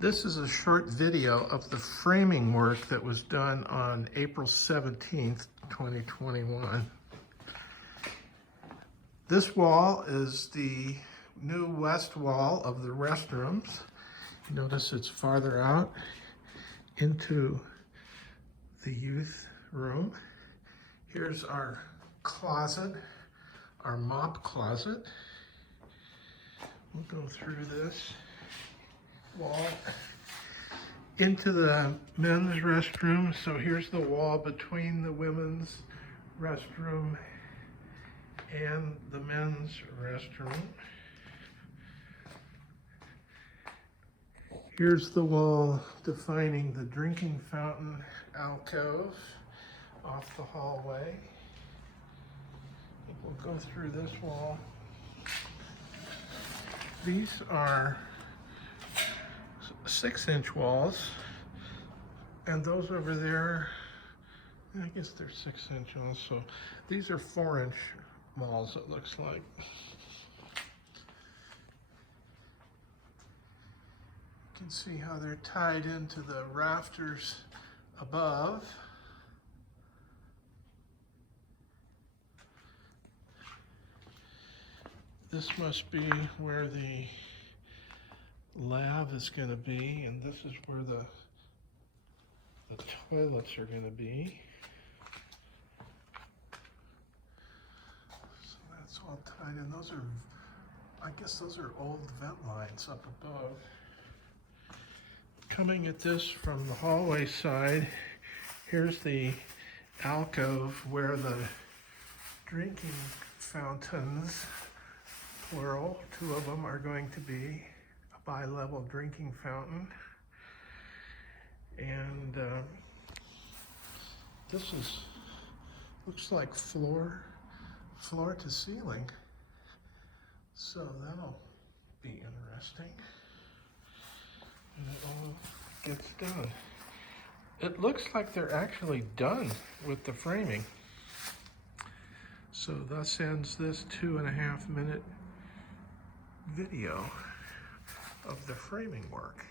This is a short video of the framing work that was done on April 17th, 2021. This wall is the new west wall of the restrooms. Notice it's farther out into the youth room. Here's our closet, our mop closet. We'll go through this wall into the men's restroom. So here's the wall between the women's restroom and the men's restroom. Here's the wall defining the drinking fountain alcove off the hallway. We'll go through this wall. These are 6-inch walls, and those over there, I guess they're 6-inch also. These are 4-inch walls, it looks like. You can see how they're tied into the rafters above. This must be where the lab is going to be, and this is where the toilets are going to be. So that's all tied in. Those are, I guess those are old vent lines up above. Coming at this from the hallway side, here's the alcove where the drinking fountains, plural, 2 of them, are going to be a bi-level drinking fountain. And this looks like floor to ceiling. So that'll be interesting. And it all gets done. It looks like they're actually done with the framing. So thus ends this 2.5-minute video of the framing work.